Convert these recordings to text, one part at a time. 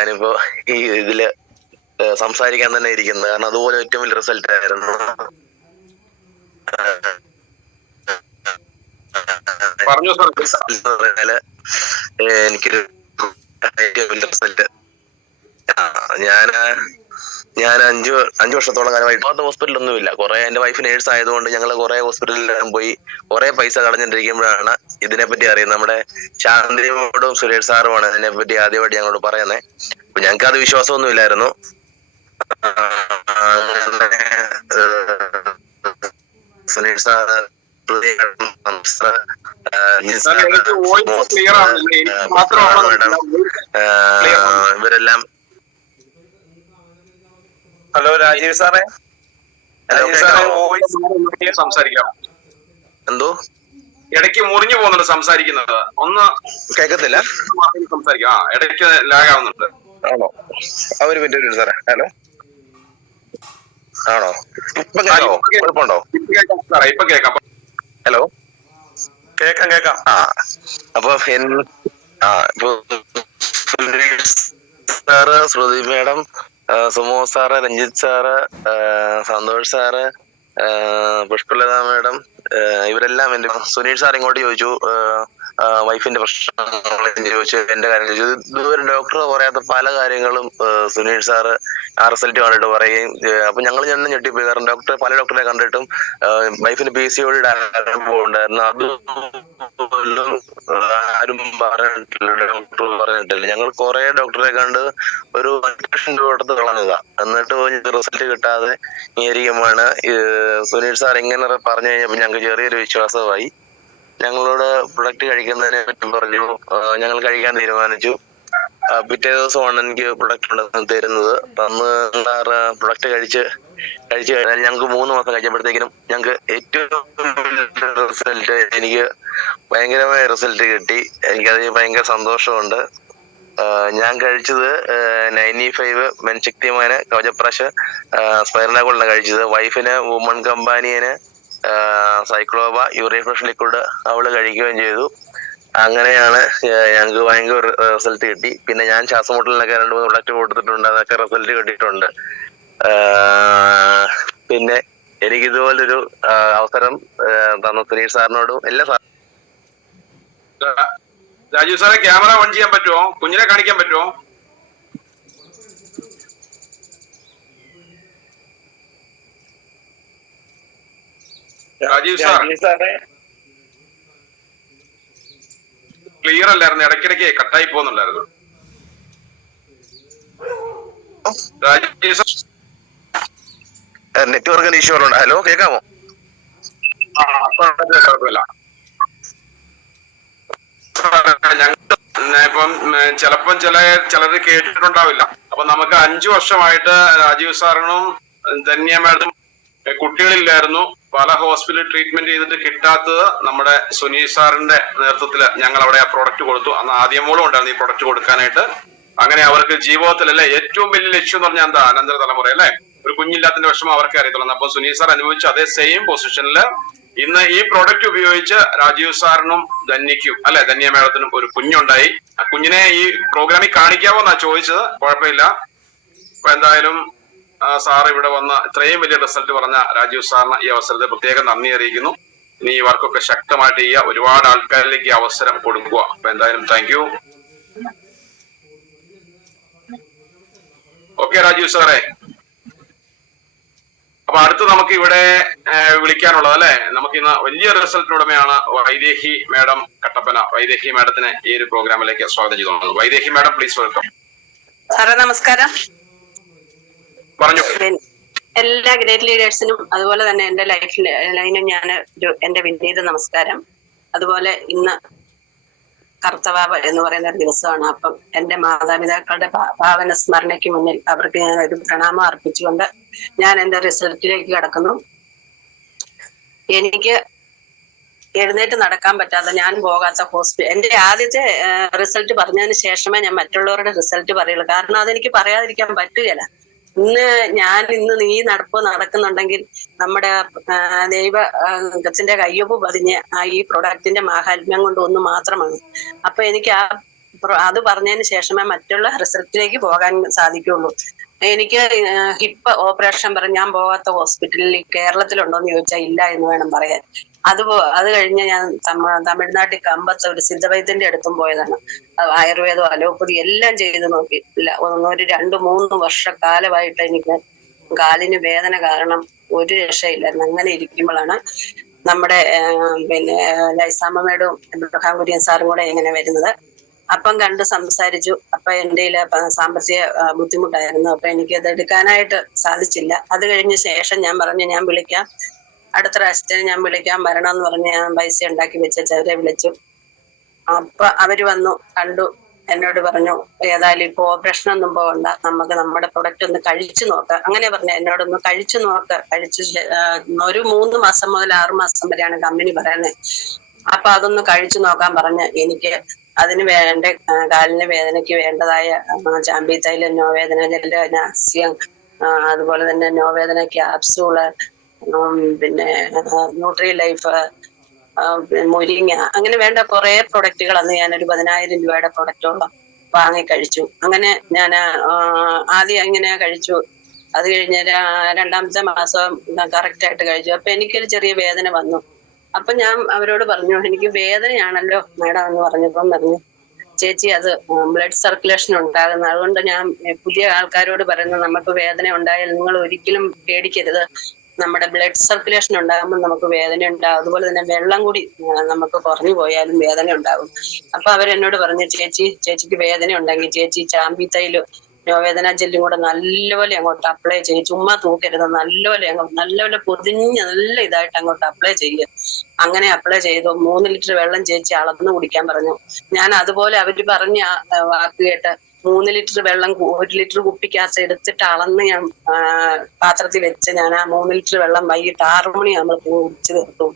ഞാനിപ്പോ ഈ ഇതില് സംസാരിക്കാൻ തന്നെ ഇരിക്കുന്നത്. കാരണം അതുപോലെ ഏറ്റവും വലിയ റിസൾട്ട് ആയിരുന്നു. പറഞ്ഞാല് എനിക്കൊരു ഏറ്റവും വലിയ റിസൾട്ട്. ഞാൻ അഞ്ചു വർഷത്തോളം കാലമായിട്ട് ഹോസ്പിറ്റലൊന്നും ഇല്ല. കുറെ എന്റെ വൈഫ് നേഴ്സ് ആയതുകൊണ്ട് ഞങ്ങൾ കുറെ ഹോസ്പിറ്റലിലെല്ലാം പോയി കുറെ പൈസ കളഞ്ഞിട്ടിരിക്കുമ്പോഴാണ് ഇതിനെപ്പറ്റി അറിയുന്നത്. നമ്മുടെ ശാന്തിയോടും സുരേഷ് സാറുമാണ് ഇതിനെപ്പറ്റി ആദ്യമായിട്ട് ഞങ്ങളോട് പറയുന്നത്. അപ്പൊ ഞങ്ങൾക്ക് അത് വിശ്വാസമൊന്നും ഇല്ലായിരുന്നു. സുരേഷ് സാറ് ഇവരെല്ലാം. ഹലോ രാജീവ് സാറേ, സംസാരിക്കാം. എന്തോ ഇടയ്ക്ക് മുറിഞ്ഞു പോകുന്നുണ്ട് സംസാരിക്കുന്നത്. ഒന്ന് കേൾക്കത്തില്ല, സംസാരിക്കാം. ഇടയ്ക്ക് ലാഗ് ആവുന്നുണ്ട്. ആണോ? ഒരു മിനിറ്റ് സാറേ. ഹലോ, ആണോ? ഇപ്പൊ കുഴപ്പമുണ്ടോ? ഇപ്പൊ കേൾക്കാം. ഹലോ, കേൾക്കാം. അപ്പൊ സാറ്, ശ്രുതി മേഡം, സുമോ sir, Ranjith sir, Santosh sir, Pushpalatha madam, ഇവരെല്ലാം എന്റെ. സുനീഷ് സാർ ഇങ്ങോട്ട് ചോദിച്ചു വൈഫിന്റെ പ്രശ്നങ്ങൾ ചോദിച്ചു, എന്റെ കാര്യം ചോദിച്ചു. ഇതുവരെ ഡോക്ടർ പറയാത്ത പല കാര്യങ്ങളും സുനീഷ് സാറ് ആ റിസൾട്ട് കണ്ടിട്ട് പറയുകയും. അപ്പൊ ഞങ്ങൾ ഞെട്ടിപ്പോയി. കാരണം പല ഡോക്ടറെ കണ്ടിട്ടും വൈഫിന് PCOD ഉണ്ടായിരുന്നു. അത് ആരും പറഞ്ഞിട്ടില്ല, ഡോക്ടർ പറഞ്ഞിട്ടില്ല. ഞങ്ങൾ കുറെ ഡോക്ടറെ കണ്ട് ഒരു 5 ലക്ഷം രൂപ എടുത്ത് കളഞ്ഞതാ. എന്നിട്ട് റിസൾട്ട് കിട്ടാതെ ഇരിക്കുമ്പോഴാണ് സുനീഷ് സാർ ഇങ്ങനെ പറഞ്ഞു കഴിഞ്ഞപ്പോ ഞങ്ങൾക്ക് ചെറിയൊരു വിശ്വാസമായി. ഞങ്ങളോട് പ്രൊഡക്റ്റ് കഴിക്കുന്നതിനെ പറ്റി പറഞ്ഞു. ഞങ്ങൾ കഴിക്കാൻ തീരുമാനിച്ചു. പിറ്റേ ദിവസമാണ് എനിക്ക് പ്രൊഡക്റ്റ് തരുന്നത്. പ്രൊഡക്റ്റ് കഴിച്ച് കഴിഞ്ഞാൽ ഞങ്ങൾക്ക് 3 മാസം കഴിച്ചപ്പോഴത്തേക്കിനും ഞങ്ങൾക്ക് ഏറ്റവും റിസൾട്ട്, എനിക്ക് ഭയങ്കരമായ റിസൾട്ട് കിട്ടി. എനിക്കത് ഭയങ്കര സന്തോഷമുണ്ട്. ഞാൻ കഴിച്ചത് 95 മെൻശക്തിമാന്, കവചപ്രാശ്, സ്പൈറനാഗോളാണ് കഴിച്ചത്. വൈഫിന് വുമൺ കമ്പാനിയന്, സൈക്ലോബ, യൂറിയ ഫ്രഷ് ലിക്വിഡ് അവള് കഴിക്കുകയും ചെയ്തു. അങ്ങനെയാണ് ഞങ്ങൾക്ക് ഭയങ്കര റിസൾട്ട് കിട്ടി. പിന്നെ ഞാൻ ശ്വാസമുട്ടലിനൊക്കെ 2-3 പ്രൊഡക്റ്റ് കൊടുത്തിട്ടുണ്ട്, അതൊക്കെ റിസൾട്ട് കിട്ടിയിട്ടുണ്ട്. പിന്നെ എനിക്ക് ഇതുപോലൊരു അവസരം തന്ന സുനീഷ് സാറിനോടും എല്ലാ സാർ. രാജീവ് സാറെ, ക്യാമറ ഓൺ ചെയ്യാൻ പറ്റുമോ? കുഞ്ഞിനെ കാണിക്കാൻ പറ്റുമോ? രാജീവ് സാറേ, ക്ലിയർ അല്ലായിരുന്നു, ഇടയ്ക്കിടയ്ക്ക് കട്ടായി പോകുന്നുണ്ടായിരുന്നു. നെറ്റ്വർക്കിന് ഇഷ്യൂ ഉണ്ട്. ഹലോ, കേൾക്കാമോ? കുഴപ്പമില്ല. ഇപ്പം ചിലപ്പം ചിലര് കേട്ടിട്ടുണ്ടാവില്ല. അപ്പൊ നമുക്ക് 5 വർഷമായിട്ട് രാജീവ് സാറിനും ധന്യ മാഡം കുട്ടികളില്ലായിരുന്നു. പല ഹോസ്പിറ്റലിൽ ട്രീറ്റ്മെന്റ് ചെയ്തിട്ട് കിട്ടാത്തത് നമ്മുടെ സുനീഷ് സാറിന്റെ നേതൃത്വത്തിൽ ഞങ്ങൾ അവിടെ ആ പ്രോഡക്റ്റ് കൊടുത്തു. അന്ന് ആദ്യമോളും ഉണ്ടായിരുന്നു ഈ പ്രോഡക്റ്റ് കൊടുക്കാനായിട്ട്. അങ്ങനെ അവർക്ക് ജീവിതത്തിലല്ലേ ഏറ്റവും വലിയ ലക്ഷ്യം എന്ന് പറഞ്ഞാൽ എന്താ? അനന്തര തലമുറ അല്ലെ, ഒരു കുഞ്ഞില്ലാത്തിന്റെ വിഷമം അവർക്ക് അറിയത്തുള്ളൂ. അപ്പൊ സുനീഷ് സാർ അനുഭവിച്ച അതേ സെയിം പൊസിഷനിൽ ഇന്ന് ഈ പ്രോഡക്റ്റ് ഉപയോഗിച്ച് രാജീവ് സാറിനും ധന്യയ്ക്കും അല്ലെ, ധന്യ മേഡത്തിനും ഒരു കുഞ്ഞുണ്ടായി. ആ കുഞ്ഞിനെ ഈ പ്രോഗ്രാമിൽ കാണിക്കാവോ എന്നാ ചോദിച്ചത്. കുഴപ്പമില്ല. അപ്പൊ എന്തായാലും സാർ ഇവിടെ വന്ന ഇത്രയും വലിയ റിസൾട്ട് പറഞ്ഞ രാജീവ് സാറിന് ഈ അവസരത്തെ പ്രത്യേകം നന്ദി അറിയിക്കുന്നു. ഇനി ഈ വർക്കൊക്കെ ശക്തമായിട്ട് ചെയ്യുക, ഒരുപാട് ആൾക്കാരിലേക്ക് അവസരം കൊടുക്കുക. അപ്പൊ എന്തായാലും താങ്ക് യു. ഓക്കെ രാജീവ് സാറേ. അപ്പൊ അടുത്ത് നമുക്ക് ഇവിടെ വിളിക്കാനുള്ളത് അല്ലെ, നമുക്ക് ഇന്ന് വലിയ റിസൾട്ടിനുടമയാണ് വൈദേഹി മാഡം കട്ടപ്പന. വൈദേഹി മാഡത്തിനെ ഈ ഒരു പ്രോഗ്രാമിലേക്ക് സ്വാഗതം ചെയ്തു. Vaidehi madam, please welcome. സാറേ നമസ്കാരം. പറഞ്ഞു. എല്ലാ ഗ്രേറ്റ് ലീഡേഴ്സിനും അതുപോലെ തന്നെ എന്റെ ലൈനും ഞാൻ എന്റെ വിനീത നമസ്കാരം. അതുപോലെ ഇന്ന് കർത്തവാവ് എന്ന് പറയുന്ന ഒരു ദിവസമാണ്. അപ്പം എന്റെ മാതാപിതാക്കളുടെ പാവന സ്മരണയ്ക്ക് മുന്നിൽ അവർക്ക് ഞാൻ ഒരു പ്രണാമം അർപ്പിച്ചുകൊണ്ട് ഞാൻ എന്റെ റിസൾട്ടിലേക്ക് കടക്കുന്നു. എനിക്ക് എഴുന്നേറ്റ് നടക്കാൻ പറ്റാതെ ഞാൻ പോകാത്ത എന്റെ ആദ്യത്തെ റിസൾട്ട് പറഞ്ഞതിന് ശേഷമേ ഞാൻ മറ്റുള്ളവരുടെ റിസൾട്ട് പറയുള്ളൂ. കാരണം അതെനിക്ക് പറയാതിരിക്കാൻ പറ്റുകയില്ല. ഇന്ന് നീ നടക്കുന്നുണ്ടെങ്കിൽ നമ്മുടെ ദൈവത്തിന്റെ കയ്യൊപ്പ് പതിഞ്ഞ് ഈ പ്രൊഡക്റ്റിന്റെ മാഹാത്മ്യം കൊണ്ട് ഒന്ന് മാത്രമാണ്. അപ്പൊ എനിക്ക് ആ അത് പറഞ്ഞതിന് ശേഷമേ മറ്റുള്ള റിസൾട്ടിലേക്ക് പോകാൻ സാധിക്കുള്ളൂ. എനിക്ക് ഹിപ്പ് ഓപ്പറേഷൻ പറഞ്ഞ് ഞാൻ പോകാത്ത ഹോസ്പിറ്റലിൽ കേരളത്തിലുണ്ടോ എന്ന് ചോദിച്ചാൽ ഇല്ല എന്ന് വേണം പറയാൻ. അത് കഴിഞ്ഞ് ഞാൻ തമിഴ്നാട്ടിൽ കമ്പത്ത് ഒരു സിദ്ധവൈദ്യന്റെ അടുത്തും പോയതാണ്. ആയുർവേദം അലോപ്പതി എല്ലാം ചെയ്ത് നോക്കി. ഇല്ല, ഒരു 2-3 വർഷക്കാലമായിട്ട് എനിക്ക് കാലിന് വേദന കാരണം ഒരു രക്ഷയില്ലായിരുന്നു. അങ്ങനെ ഇരിക്കുമ്പോഴാണ് നമ്മുടെ പിന്നെ ലൈസാമ്മയുടെ ഇബ്രാഹിം കുര്യൻ സാറും കൂടെ ഇങ്ങനെ വരുന്നത്. അപ്പം കണ്ട് സംസാരിച്ചു. അപ്പൊ എൻ്റെ സാമ്പത്തിക ബുദ്ധിമുട്ടായിരുന്നു. അപ്പൊ എനിക്ക് അത് എടുക്കാനായിട്ട് സാധിച്ചില്ല. അത് കഴിഞ്ഞ ശേഷം ഞാൻ പറഞ്ഞു ഞാൻ വിളിക്കാം, അടുത്ത പ്രാവശ്യത്തിന് ഞാൻ വിളിക്കാം, വരണമെന്ന് പറഞ്ഞ് ഞാൻ പൈസ ഉണ്ടാക്കി വെച്ചവരെ വിളിച്ചു. അപ്പൊ അവര് വന്നു കണ്ടു, എന്നോട് പറഞ്ഞു ഏതായാലും ഇപ്പൊ ഓപ്പറേഷൻ ഒന്നും പോകണ്ട, നമുക്ക് നമ്മുടെ പ്രൊഡക്റ്റ് ഒന്ന് കഴിച്ചു നോക്കാം. അങ്ങനെ പറഞ്ഞു എന്നോടൊന്ന് കഴിച്ചു നോക്ക. ഒരു 3 മാസം മുതൽ 6 മാസം വരെയാണ് കമ്പനി പറയുന്നത്. അപ്പൊ അതൊന്ന് കഴിച്ചു നോക്കാൻ പറഞ്ഞ് എനിക്ക് അതിന് വേണ്ട കാലിന് വേദനയ്ക്ക് വേണ്ടതായ ചാമ്പി തൈലം, നോവേദന ജെല്ല്, നാസ്യം, അതുപോലെ തന്നെ നോവേദന ക്യാപ്സൂള്, പിന്നെ ന്യൂട്രി ലൈഫ്, മുരിങ്ങ, അങ്ങനെ വേണ്ട കുറെ പ്രൊഡക്റ്റുകൾ അന്ന് ഞാനൊരു 10,000 രൂപയുടെ പ്രൊഡക്റ്റോളം വാങ്ങി കഴിച്ചു. അങ്ങനെ ഞാൻ ആദ്യം ഇങ്ങനെ കഴിച്ചു. അത് കഴിഞ്ഞ് 2ാമത്തെ മാസം കറക്റ്റ് ആയിട്ട് കഴിച്ചു. അപ്പൊ എനിക്കൊരു ചെറിയ വേദന വന്നു. അപ്പൊ ഞാൻ അവരോട് പറഞ്ഞു എനിക്ക് വേദനയാണല്ലോ മാഡം എന്ന് പറഞ്ഞപ്പം പറഞ്ഞു ചേച്ചി അത് ബ്ലഡ് സർക്കുലേഷൻ ഉണ്ടാകുന്നത്, അതുകൊണ്ട് ഞാൻ പുതിയ ആൾക്കാരോട് പറയുന്നത് നമുക്ക് വേദന ഉണ്ടായാൽ നിങ്ങൾ ഒരിക്കലും പേടിക്കരുത്, നമ്മുടെ ബ്ലഡ് സർക്കുലേഷൻ ഉണ്ടാകുമ്പോൾ നമുക്ക് വേദന ഉണ്ടാകും, അതുപോലെ തന്നെ വെള്ളം കൂടി നമുക്ക് കുറഞ്ഞു പോയാലും വേദന ഉണ്ടാകും. അപ്പൊ അവരെന്നോട് പറഞ്ഞു ചേച്ചിക്ക് വേദന ഉണ്ടെങ്കിൽ ചേച്ചി ചാമ്പി തൈലും നോവേദന ജെല്ലും കൂടെ നല്ലപോലെ അങ്ങോട്ട് അപ്ലൈ ചെയ്യും, ചുമ്മാ തൂക്കരുത്, നല്ലപോലെ പൊതിഞ്ഞ് നല്ല ഇതായിട്ട് അങ്ങോട്ട് അപ്ലൈ ചെയ്യുക. അങ്ങനെ അപ്ലൈ ചെയ്തു. 3 ലിറ്റർ വെള്ളം ചേച്ചി അളന്ന് കുടിക്കാൻ പറഞ്ഞു. ഞാൻ അതുപോലെ അവര് പറഞ്ഞ വാക്ക് കേട്ട് 3 ലിറ്റർ വെള്ളം 1 ലിറ്റർ കുപ്പിക്കകത്ത് എടുത്തിട്ട് അളന്ന് ഞാൻ പാത്രത്തിൽ വെച്ച് ഞാൻ ആ 3 ലിറ്റർ വെള്ളം വൈകിട്ട് 6 മണിയാകുമ്പോൾ കുടിച്ചു തീർത്തു.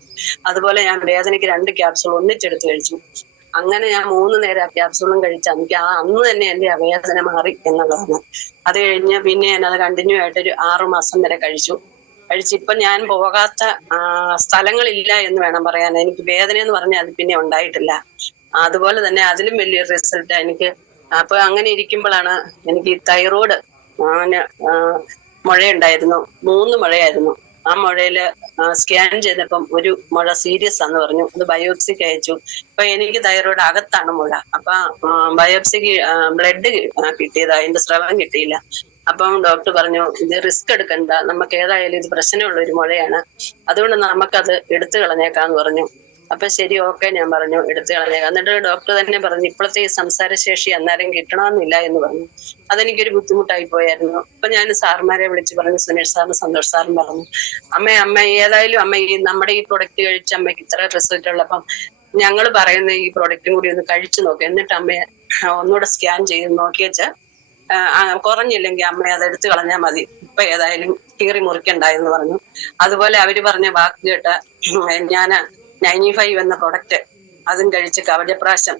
അതുപോലെ ഞാൻ വേദനയ്ക്ക് 2 ക്യാപ്സൂൾ ഒന്നിച്ചെടുത്ത് കഴിച്ചു. അങ്ങനെ ഞാൻ 3 നേരം ആ ക്യാപ്സൂളും കഴിച്ച എനിക്ക് അന്ന് തന്നെ എന്റെ വേദന മാറി എന്നുള്ളതാണ്. അത് കഴിഞ്ഞ് പിന്നെ ഞാനത് കണ്ടിന്യൂ ആയിട്ട് ഒരു 6 മാസം വരെ കഴിച്ചിപ്പൊ ഞാൻ പോകാത്ത സ്ഥലങ്ങളില്ല എന്ന് വേണം പറയാൻ. എനിക്ക് വേദന എന്ന് പറഞ്ഞാൽ അത് പിന്നെ ഉണ്ടായിട്ടില്ല. അതുപോലെ തന്നെ അതിലും വലിയൊരു റിസൾട്ട് എനിക്ക്. അപ്പൊ അങ്ങനെ ഇരിക്കുമ്പോഴാണ് എനിക്ക് തൈറോയ്ഡ് മുഴയുണ്ടായിരുന്നു. 3 മുഴയായിരുന്നു. ആ മുഴയില് സ്കാൻ ചെയ്തപ്പം ഒരു മുഴ സീരിയസ് ആണെന്ന് പറഞ്ഞു. അത് ബയോപ്സിക്ക് അയച്ചു. അപ്പൊ എനിക്ക് തൈറോയ്ഡ് അകത്താണ് മുഴ. അപ്പൊ ബയോപ്സിക്ക് ബ്ലഡ് കിട്ടിയത്, അതിന്റെ സ്രവം കിട്ടിയില്ല. അപ്പം ഡോക്ടർ പറഞ്ഞു ഇത് റിസ്ക് എടുക്കണ്ട, നമുക്ക് ഏതായാലും ഇത് പ്രശ്നമുള്ള ഒരു മുഴയാണ്, അതുകൊണ്ട് നമുക്കത് എടുത്തു കളഞ്ഞേക്കാന്ന് പറഞ്ഞു. അപ്പൊ ശരി, ഓക്കെ ഞാൻ പറഞ്ഞു എടുത്തു കളഞ്ഞേക്കാം. എന്നിട്ട് ഡോക്ടർ തന്നെ പറഞ്ഞു ഇപ്പോഴത്തെ ഈ സംസാരശേഷി അന്നേരം കിട്ടണമെന്നില്ല എന്ന് പറഞ്ഞു. അതെനിക്കൊരു ബുദ്ധിമുട്ടായി പോയായിരുന്നു. അപ്പൊ ഞാൻ സാറുമാരെ വിളിച്ച് പറഞ്ഞു, സുനീഷ് സാറിനും സന്തോഷ് സാറും പറഞ്ഞു അമ്മ ഏതായാലും അമ്മ ഈ നമ്മുടെ ഈ പ്രൊഡക്റ്റ് കഴിച്ച് അമ്മയ്ക്ക് ഇത്ര റിസൾട്ട് ഉള്ളപ്പം ഞങ്ങൾ പറയുന്ന ഈ പ്രൊഡക്റ്റും കൂടി ഒന്ന് കഴിച്ചു നോക്കുക, എന്നിട്ട് അമ്മയെ ഒന്നുകൂടെ സ്കാൻ ചെയ്ത് നോക്കിയേച്ച് കുറഞ്ഞില്ലെങ്കിൽ അമ്മ അത് എടുത്തു കളഞ്ഞാൽ മതി, ഇപ്പൊ ഏതായാലും കീറി മുറിക്കണ്ടായെന്ന് പറഞ്ഞു. അതുപോലെ അവര് പറഞ്ഞ വാക്ക് കേട്ട് ഞാൻ 95 എന്ന പ്രൊഡക്റ്റ് അതും കഴിച്ച് കവചപ്രാശം,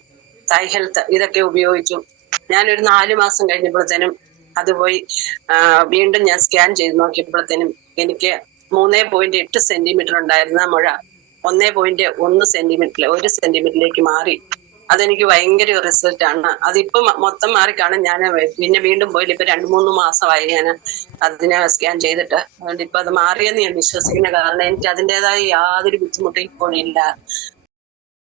തൈ ഹെൽത്ത് ഇതൊക്കെ ഉപയോഗിച്ചു. ഞാനൊരു 4 മാസം കഴിഞ്ഞപ്പോഴത്തേനും അത് പോയി വീണ്ടും ഞാൻ സ്കാൻ ചെയ്ത് നോക്കിയപ്പോഴത്തേനും എനിക്ക് 3.8 സെന്റിമീറ്റർ ഉണ്ടായിരുന്ന മുഴ 1.1 സെന്റിമീറ്റർ 1 സെന്റിമീറ്ററിലേക്ക് മാറി. അതെനിക്ക് ഭയങ്കര റിസൾട്ട് ആണ്. അതിപ്പോ മൊത്തം മാറിക്കാണും. ഞാൻ പിന്നെ വീണ്ടും പോയില്ല. ഇപ്പൊ 2-3 മാസമായി ഞാൻ അതിനെ സ്കാൻ ചെയ്തിട്ട്. അതുകൊണ്ട് ഇപ്പൊ അത് മാറിയെന്ന് ഞാൻ വിശ്വസിക്കുന്ന കാരണം എനിക്ക് അതിൻ്റെതായ യാതൊരു ബുദ്ധിമുട്ടും ഇപ്പോഴില്ല.